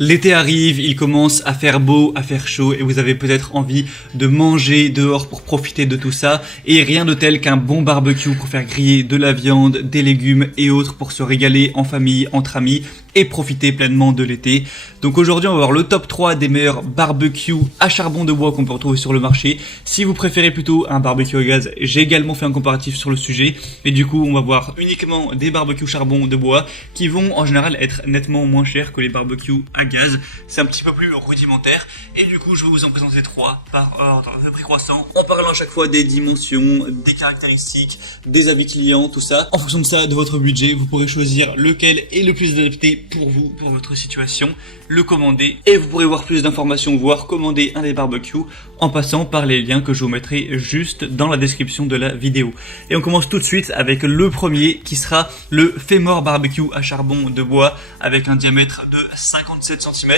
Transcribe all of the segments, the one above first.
L'été arrive, il commence à faire beau, à faire chaud et vous avez peut-être envie de manger dehors pour profiter de tout ça. Et rien de tel qu'un bon barbecue pour faire griller de la viande, des légumes et autres pour se régaler en famille, entre amis et profiter pleinement de l'été. Donc aujourd'hui on va voir le top 3 des meilleurs barbecues à charbon de bois qu'on peut retrouver sur le marché. Si vous préférez plutôt un barbecue à gaz, j'ai également fait un comparatif sur le sujet. Et du coup on va voir uniquement des barbecues charbon de bois qui vont en général être nettement moins chers que les barbecues à gaz. C'est un petit peu plus rudimentaire et du coup je vais vous en présenter 3 par ordre de prix croissant en parlant à chaque fois des dimensions, des caractéristiques, des avis clients, tout ça. En fonction de ça, de votre budget, vous pourrez choisir lequel est le plus adapté pour vous, pour votre situation, le commander et vous pourrez voir plus d'informations, voire commander un des barbecues en passant par les liens que je vous mettrai juste dans la description de la vidéo. Et on commence tout de suite avec le premier qui sera le Femor barbecue à charbon de bois avec un diamètre de 57 cm.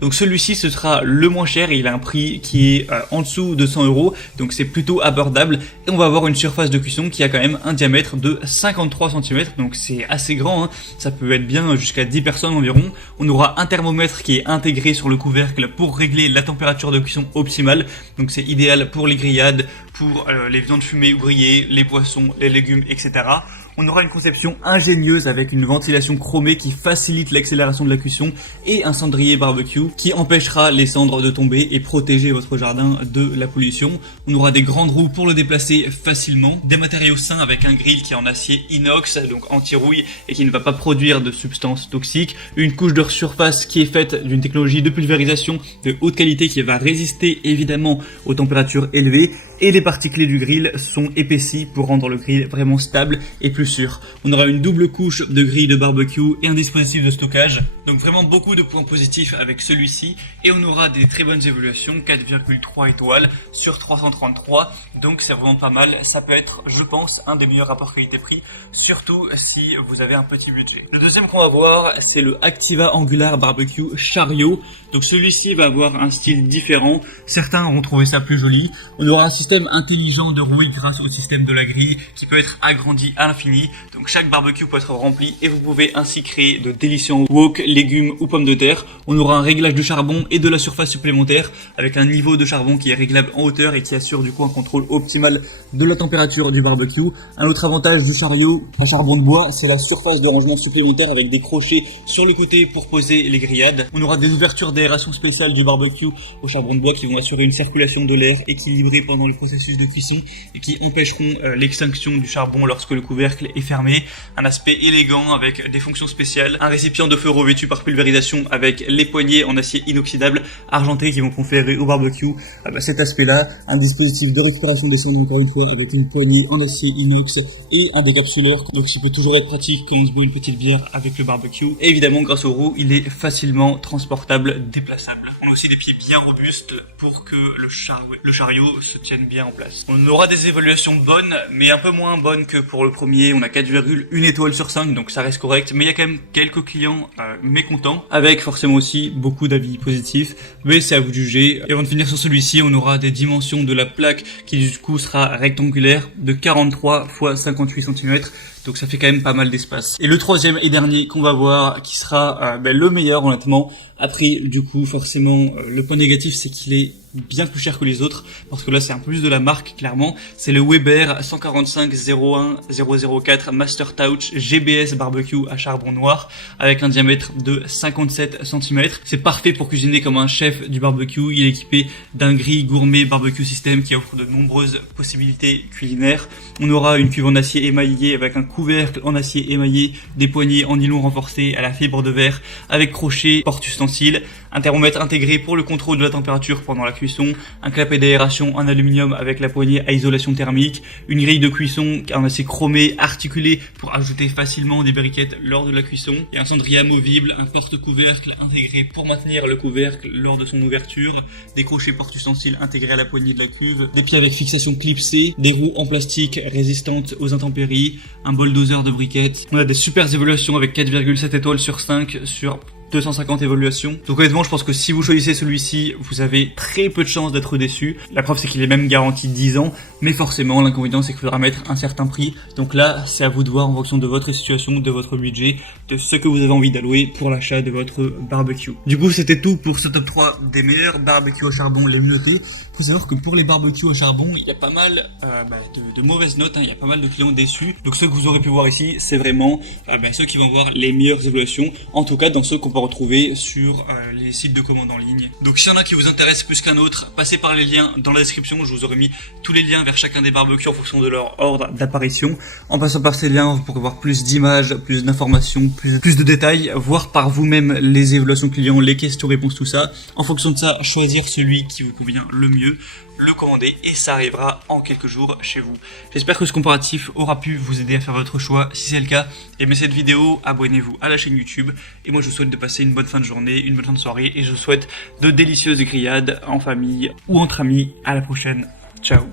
Donc celui-ci ce sera le moins cher et il a un prix qui est en dessous de 100 €, donc c'est plutôt abordable et on va avoir une surface de cuisson qui a quand même un diamètre de 53 cm, donc c'est assez grand, hein. Ça peut être bien jusqu'à 10 personnes environ. On aura un thermomètre qui est intégré sur le couvercle pour régler la température de cuisson optimale, donc c'est idéal pour les grillades, pour les viandes fumées ou grillées, les poissons, les légumes, etc. On aura une conception ingénieuse avec une ventilation chromée qui facilite l'accélération de la cuisson et un cendrier barbecue qui empêchera les cendres de tomber et protéger votre jardin de la pollution. On aura des grandes roues pour le déplacer facilement, des matériaux sains avec un grill qui est en acier inox, donc anti-rouille et qui ne va pas produire de substances toxiques, une couche de surface qui est faite d'une technologie de pulvérisation de haute qualité qui va résister évidemment aux températures élevées et les parties clés du grill sont épaissies pour rendre le grill vraiment stable et plus sûr. On aura une double couche de grille de barbecue et un dispositif de stockage. Donc vraiment beaucoup de points positifs avec celui-ci. Et on aura des très bonnes évaluations, 4,3 étoiles sur 333. Donc c'est vraiment pas mal. Ça peut être, je pense, un des meilleurs rapports qualité-prix, surtout si vous avez un petit budget. Le deuxième qu'on va voir, c'est le Activa Angular Barbecue Chariot. Donc celui-ci va avoir un style différent. Certains vont trouver ça plus joli. On aura un système intelligent de rouille grâce au système de la grille qui peut être agrandi à l'infini. Donc chaque barbecue peut être rempli et vous pouvez ainsi créer de délicieux wok, légumes ou pommes de terre. On aura un réglage de charbon et de la surface supplémentaire avec un niveau de charbon qui est réglable en hauteur et qui assure du coup un contrôle optimal de la température du barbecue. Un autre avantage du chariot à charbon de bois, c'est la surface de rangement supplémentaire avec des crochets sur le côté pour poser les grillades. On aura des ouvertures d'aération spéciales du barbecue au charbon de bois qui vont assurer une circulation de l'air équilibrée pendant le processus de cuisson et qui empêcheront l'extinction du charbon lorsque le couvercle est fermé. Un aspect élégant avec des fonctions spéciales, un récipient de feu revêtu par pulvérisation avec les poignées en acier inoxydable argenté qui vont conférer au barbecue cet aspect-là, un dispositif de récupération des cendres encore une fois avec une poignée en acier inox et un décapsuleur, donc ça peut toujours être pratique quand on se boit une petite bière avec le barbecue. Et évidemment grâce aux roues il est facilement transportable, déplaçable. On a aussi des pieds bien robustes pour que le chariot se tienne bien en place. On aura des évaluations bonnes mais un peu moins bonnes que pour le premier. On a 4,1 étoiles sur 5, donc ça reste correct, mais il y a quand même quelques clients mécontents, avec forcément aussi beaucoup d'avis positifs, mais c'est à vous de juger. Et avant de finir sur celui-ci, on aura des dimensions de la plaque qui du coup sera rectangulaire de 43 x 58 cm, donc ça fait quand même pas mal d'espace. Et le troisième et dernier qu'on va voir, qui sera le meilleur honnêtement, après du coup forcément le point négatif c'est qu'il est bien plus cher que les autres, parce que là c'est un peu plus de la marque clairement, c'est le Weber 145 01 004 Master Touch GBS Barbecue à charbon noir avec un diamètre de 57 cm. C'est parfait pour cuisiner comme un chef du barbecue. Il est équipé d'un grill gourmet barbecue system qui offre de nombreuses possibilités culinaires. On aura une cuve en acier émaillé avec un couvercle en acier émaillé, des poignées en nylon renforcées à la fibre de verre avec crochet porte-ustensiles, un thermomètre intégré pour le contrôle de la température pendant la cuisson, un clapet d'aération en aluminium avec la poignée à isolation thermique, une grille de cuisson en acier chromé articulé pour ajouter facilement des briquettes lors de la cuisson, et un cendrier amovible, un porte-couvercle intégré pour maintenir le couvercle lors de son ouverture, des crochets porte-ustensiles intégrés à la poignée de la cuve, des pieds avec fixation clipsée, des roues en plastique résistantes aux intempéries, un bol doseur de briquettes. On a des super évaluations avec 4,7 étoiles sur 5 sur 250 évaluations. Donc honnêtement, je pense que si vous choisissez celui-ci, vous avez très peu de chances d'être déçu. La preuve, c'est qu'il est même garanti 10 ans, mais forcément, l'inconvénient, c'est qu'il faudra mettre un certain prix. Donc là, c'est à vous de voir en fonction de votre situation, de votre budget, de ce que vous avez envie d'allouer pour l'achat de votre barbecue. Du coup, c'était tout pour ce top 3 des meilleurs barbecues au charbon les mieux notés. Faut savoir que pour les barbecues au charbon, il y a pas mal de mauvaises notes, hein. Il y a pas mal de clients déçus. Donc ceux que vous aurez pu voir ici, c'est vraiment ceux qui vont voir les meilleures évaluations, en tout cas dans ceux qu'on peut retrouver sur les sites de commande en ligne. Donc s'il y en a qui vous intéressent plus qu'un autre, passez par les liens dans la description. Je vous aurai mis tous les liens vers chacun des barbecues en fonction de leur ordre d'apparition. En passant par ces liens, vous pourrez voir plus d'images, plus d'informations, plus de détails, voir par vous-même les évaluations clients, les questions-réponses, tout ça. En fonction de ça, choisir celui qui vous convient le mieux, le commander et ça arrivera en quelques jours chez vous. J'espère que ce comparatif aura pu vous aider à faire votre choix. Si c'est le cas, aimez cette vidéo, abonnez-vous à la chaîne YouTube et moi je vous souhaite de passer une bonne fin de journée, une bonne fin de soirée et je vous souhaite de délicieuses grillades en famille ou entre amis. À la prochaine, ciao.